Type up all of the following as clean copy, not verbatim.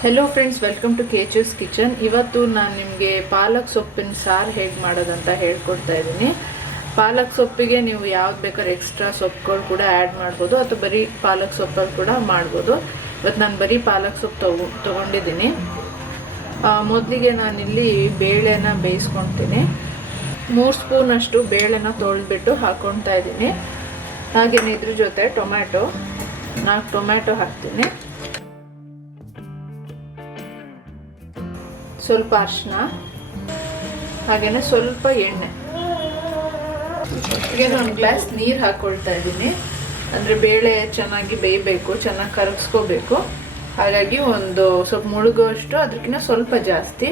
Hello friends, welcome to Kechu's kitchen. ಇವತ್ತು ನಾನು ನಿಮಗೆ ಪಾಲಕ್ ಸೊಪ್ಪಿನ ಸಾರು ಹೇಗೆ ಮಾಡೋದಂತ ಹೇಳ್ಕೊಡ್ತಾ ಇದ್ದೀನಿ. ಪಾಲಕ್ ಸೊಪ್ಪಿಗೆ ನೀವು ಯಾವ್ದು ಬೇಕಾದ್ರೆ ಎಕ್ಸ್ಟ್ರಾ ಸೊಪ್ಪುಗಳು ಕೂಡ ಆ್ಯಡ್ ಮಾಡ್ಬೋದು, ಅಥವಾ ಬರೀ ಪಾಲಕ್ ಸೊಪ್ಪಲ್ಲಿ ಕೂಡ ಮಾಡ್ಬೋದು. ಇವತ್ತು ನಾನು ಬರೀ ಪಾಲಕ್ ಸೊಪ್ಪು ತೊಗೊಂಡಿದ್ದೀನಿ. ಮೊದಲಿಗೆ ನಾನಿಲ್ಲಿ ಬೇಳೆನ ಬೇಯಿಸ್ಕೊಳ್ತೀನಿ. 3 ಸ್ಪೂನಷ್ಟು ಬೇಳೆನ ತೊಳೆದ್ಬಿಟ್ಟು ಹಾಕ್ಕೊಳ್ತಾ ಇದ್ದೀನಿ. ಹಾಗೆಯೇ ಇದ್ರ ಜೊತೆ ಟೊಮ್ಯಾಟೊ 4 ಟೊಮ್ಯಾಟೊ ಹಾಕ್ತೀನಿ. ಸ್ವಲ್ಪ ಅರಿಶಿನ, ಹಾಗೆಯೇ ಸ್ವಲ್ಪ ಎಣ್ಣೆ. ಈಗ ಒಂದು ಗ್ಲಾಸ್ ನೀರು ಹಾಕ್ಕೊಳ್ತಾ ಇದ್ದೀನಿ. ಅಂದರೆ ಬೇಳೆ ಚೆನ್ನಾಗಿ ಬೇಯಬೇಕು, ಚೆನ್ನಾಗಿ ಕರಗಿಸ್ಕೋಬೇಕು. ಹಾಗಾಗಿ ಒಂದು ಸ್ವಲ್ಪ ಮುಳುಗುವಷ್ಟು, ಅದಕ್ಕಿಂತ ಸ್ವಲ್ಪ ಜಾಸ್ತಿ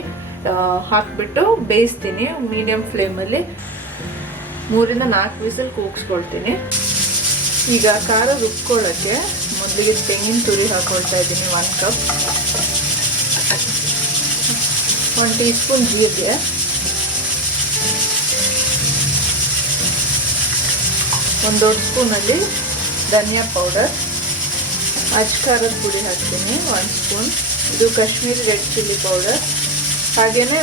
ಹಾಕಿಬಿಟ್ಟು ಬೇಯಿಸ್ತೀನಿ ಮೀಡಿಯಮ್ ಫ್ಲೇಮಲ್ಲಿ. 3 ರಿಂದ 4 ವಿಸಿಲ್ ಕೂಗಿಸ್ಕೊಳ್ತೀನಿ. ಈಗ ಖಾರ ರುಬ್ಕೊಳ್ಳೋಕ್ಕೆ ಮೊದಲಿಗೆ ತೆಂಗಿನ ತುರಿ ಹಾಕ್ಕೊಳ್ತಾ ಇದ್ದೀನಿ 1 ಕಪ್. 1 ಟೀ ಸ್ಪೂನ್ ಜೀರಿಗೆ, 1 ದೊಡ್ಡ ಸ್ಪೂನಲ್ಲಿ ಧನಿಯಾ ಪೌಡರ್, ಅಜ್ಖಾರದ ಪುಡಿ ಹಾಕ್ತೀನಿ 1 ಸ್ಪೂನ್. ಇದು ಕಾಶ್ಮೀರಿ ರೆಡ್ ಚಿಲ್ಲಿ ಪೌಡರ್. ಹಾಗೆಯೇ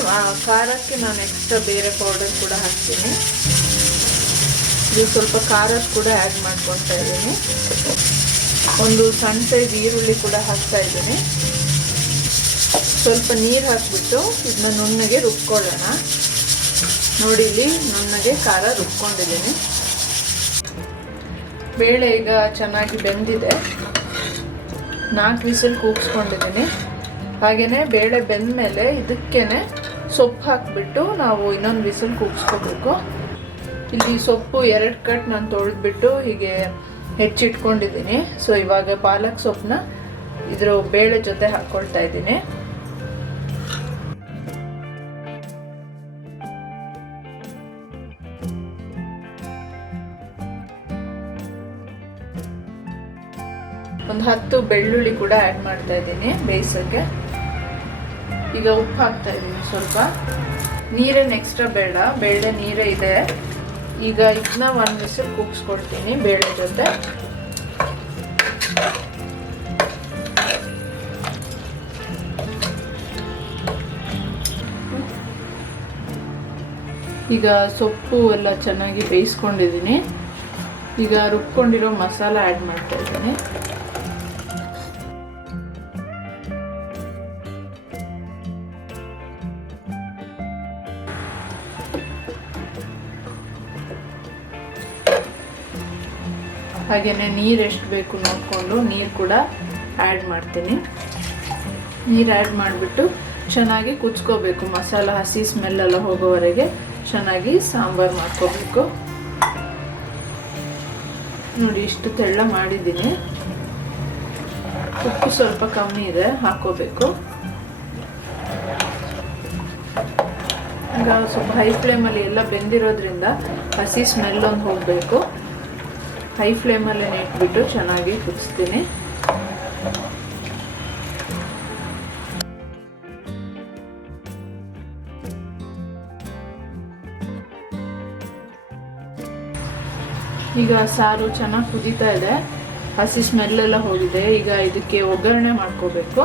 ಖಾರಕ್ಕೆ ನಾನು ಎಕ್ಸ್ಟ್ರಾ ಬೇರೆ ಪೌಡರ್ ಕೂಡ ಹಾಕ್ತೀನಿ. ಇದು ಸ್ವಲ್ಪ ಖಾರದ ಕೂಡ ಆ್ಯಡ್ ಮಾಡ್ಕೊತಾ ಇದ್ದೀನಿ. ಒಂದು ಸಣ್ಣ ಸೈಜ್ ಈರುಳ್ಳಿ ಕೂಡ ಹಾಕ್ತಾ ಇದ್ದೀನಿ. ಸ್ವಲ್ಪ ನೀರು ಹಾಕಿಬಿಟ್ಟು ಇದನ್ನ ನುಣ್ಣಗೆ ರುಬ್ಕೊಳ್ಳೋಣ. ನೋಡಿ, ಇಲ್ಲಿ ನುಣ್ಣಗೆ ಖಾರ ರುಬ್ಕೊಂಡಿದ್ದೀನಿ. ಬೇಳೆ ಈಗ ಚೆನ್ನಾಗಿ ಬೆಂದಿದೆ. 4 ವಿಸಿಲ್ ಕೂಗಿಸ್ಕೊಂಡಿದ್ದೀನಿ. ಹಾಗೆಯೇ ಬೇಳೆ ಬೆಂದ ಮೇಲೆ ಇದಕ್ಕೇನೆ ಸೊಪ್ಪು ಹಾಕಿಬಿಟ್ಟು ನಾವು ಇನ್ನೊಂದು ವಿಸಿಲ್ ಕೂಗಿಸ್ಕೋಬೇಕು. ಇಲ್ಲಿ ಸೊಪ್ಪು 2 ಕಟ್ ನಾನು ತೊಳೆದ್ಬಿಟ್ಟು ಹೀಗೆ ಹೆಚ್ಚಿಟ್ಕೊಂಡಿದ್ದೀನಿ. ಸೊ ಇವಾಗ ಪಾಲಕ್ ಸೊಪ್ಪನ್ನ ಇದ್ರ ಬೇಳೆ ಜೊತೆ ಹಾಕ್ಕೊಳ್ತಾ ಇದ್ದೀನಿ. ಒಂದು 10 ಬೆಳ್ಳುಳ್ಳಿ ಕೂಡ ಆ್ಯಡ್ ಮಾಡ್ತಾ ಇದ್ದೀನಿ ಬೇಯಿಸೋಕ್ಕೆ. ಈಗ ಉಪ್ಪು ಹಾಕ್ತಾ ಇದ್ದೀನಿ ಸ್ವಲ್ಪ. ನೀರೇನು ಎಕ್ಸ್ಟ್ರಾ ಬೇಡ, ಬೇಳೆ ನೀರೇ ಇದೆ. ಈಗ ಇದನ್ನ 1 ವಿಸಿಲ್ ಕೂಗಿಸ್ಕೊಳ್ತೀನಿ ಬೇಳೆ ಜೊತೆ. ಈಗ ಸೊಪ್ಪು ಎಲ್ಲ ಚೆನ್ನಾಗಿ ಬೇಯಿಸ್ಕೊಂಡಿದ್ದೀನಿ. ಈಗ ರುಬ್ಕೊಂಡಿರೋ ಮಸಾಲ ಆ್ಯಡ್ ಮಾಡ್ತಾ ಇದ್ದೀನಿ. ಹಾಗೆಯೇ ನೀರು ಎಷ್ಟು ಬೇಕು ನೋಡಿಕೊಂಡು ನೀರು ಕೂಡ ಆ್ಯಡ್ ಮಾಡ್ತೀನಿ. ನೀರು ಆ್ಯಡ್ ಮಾಡಿಬಿಟ್ಟು ಚೆನ್ನಾಗಿ ಕುಚ್ಕೋಬೇಕು. ಮಸಾಲ ಹಸಿ ಸ್ಮೆಲ್ಲೆಲ್ಲ ಹೋಗೋವರೆಗೆ ಚೆನ್ನಾಗಿ ಸಾಂಬಾರು ಮಾಡ್ಕೋಬೇಕು. ನೋಡಿ, ಇಷ್ಟು ತೆಳ್ಳ ಮಾಡಿದ್ದೀನಿ. ಉಪ್ಪು ಸ್ವಲ್ಪ ಕಮ್ಮಿ ಇದೆ, ಹಾಕೋಬೇಕು. ಈಗ ಸ್ವಲ್ಪ ಹೈ ಫ್ಲೇಮಲ್ಲಿ ಎಲ್ಲ ಬೆಂದಿರೋದ್ರಿಂದ ಹಸಿ ಸ್ಮೆಲ್ ಒಂದು ಹೋಗಬೇಕು. ಹೈ ಫ್ಲೇಮಲ್ಲೇ ಇಟ್ಬಿಟ್ಟು ಚೆನ್ನಾಗಿ ಕುದಿಸ್ತೀನಿ. ಈಗ ಸಾರು ಚೆನ್ನಾಗಿ ಕುದೀತಾ ಇದೆ, ಹಸಿ ಸ್ಮೆಲ್ಲೆಲ್ಲ ಹೋಗಿದೆ. ಈಗ ಇದಕ್ಕೆ ಒಗ್ಗರಣೆ ಮಾಡ್ಕೋಬೇಕು.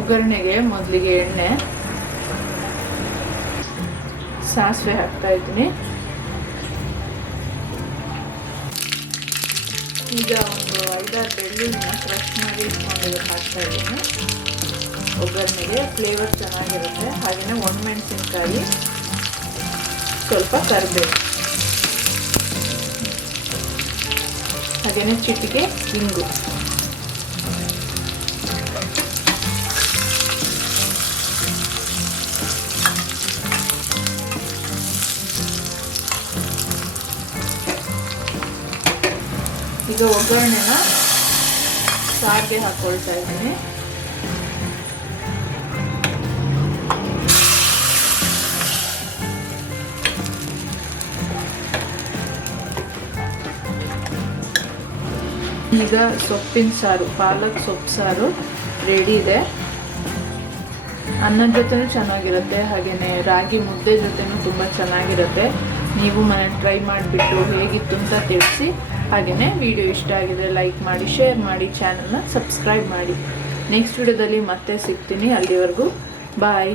ಒಗ್ಗರಣೆಗೆ ಮೊದಲಿಗೆ ಎಣ್ಣೆ, ಸಾಸಿವೆ ಹಾಕ್ತಾ ಇದ್ದೀನಿ. ಈಗ ಒಂದು 5-6 ಬೆಳ್ಳುಳ್ಳಿನ ಕ್ರಷ್ ಮಾಡಿ ಇಟ್ಕೊಂಡಿದ್ದು ಹಾಕ್ತಾ ಇದ್ದೀನಿ ಒಗ್ಗರಣೆಗೆ. ಫ್ಲೇವರ್ ಚೆನ್ನಾಗಿರುತ್ತೆ. ಹಾಗೆಯೇ ಒಣಮೆಣಸಿನ್ಕಾಯಿ, ಸ್ವಲ್ಪ ಕರಿಬೇವು, ಹಾಗೆಯೇ ಚಿಟಿಕೆ ಇಂಗು. ಈಗ ಒಗ್ಗರಣೆನ ಸಾರಿಗೆ ಹಾಕ್ಕೊಳ್ತಾ ಇದ್ದೀನಿ. ಈಗ ಸೊಪ್ಪಿನ ಸಾರು, ಪಾಲಕ್ ಸೊಪ್ಪು ಸಾರು ರೆಡಿ ಇದೆ. ಅನ್ನದ ಜೊತೆನೂ ಚೆನ್ನಾಗಿರುತ್ತೆ, ಹಾಗೆಯೇ ರಾಗಿ ಮುದ್ದೆ ಜೊತೆನೂ ತುಂಬ ಚೆನ್ನಾಗಿರುತ್ತೆ. ನೀವು ಮನೇಲಿ ಟ್ರೈ ಮಾಡಿಬಿಟ್ಟು ಹೇಗಿತ್ತು ಅಂತ ತಿಳಿಸಿ. ಹಾಗೆಯೇ ವಿಡಿಯೋ ಇಷ್ಟ ಆಗಿದ್ರೆ ಲೈಕ್ ಮಾಡಿ, ಶೇರ್ ಮಾಡಿ, ಚಾನಲ್ನ ಸಬ್ಸ್ಕ್ರೈಬ್ ಮಾಡಿ. ನೆಕ್ಸ್ಟ್ ವಿಡಿಯೋದಲ್ಲಿ ಮತ್ತೆ ಸಿಗ್ತೀನಿ. ಅಲ್ಲಿವರೆಗೂ ಬಾಯ್.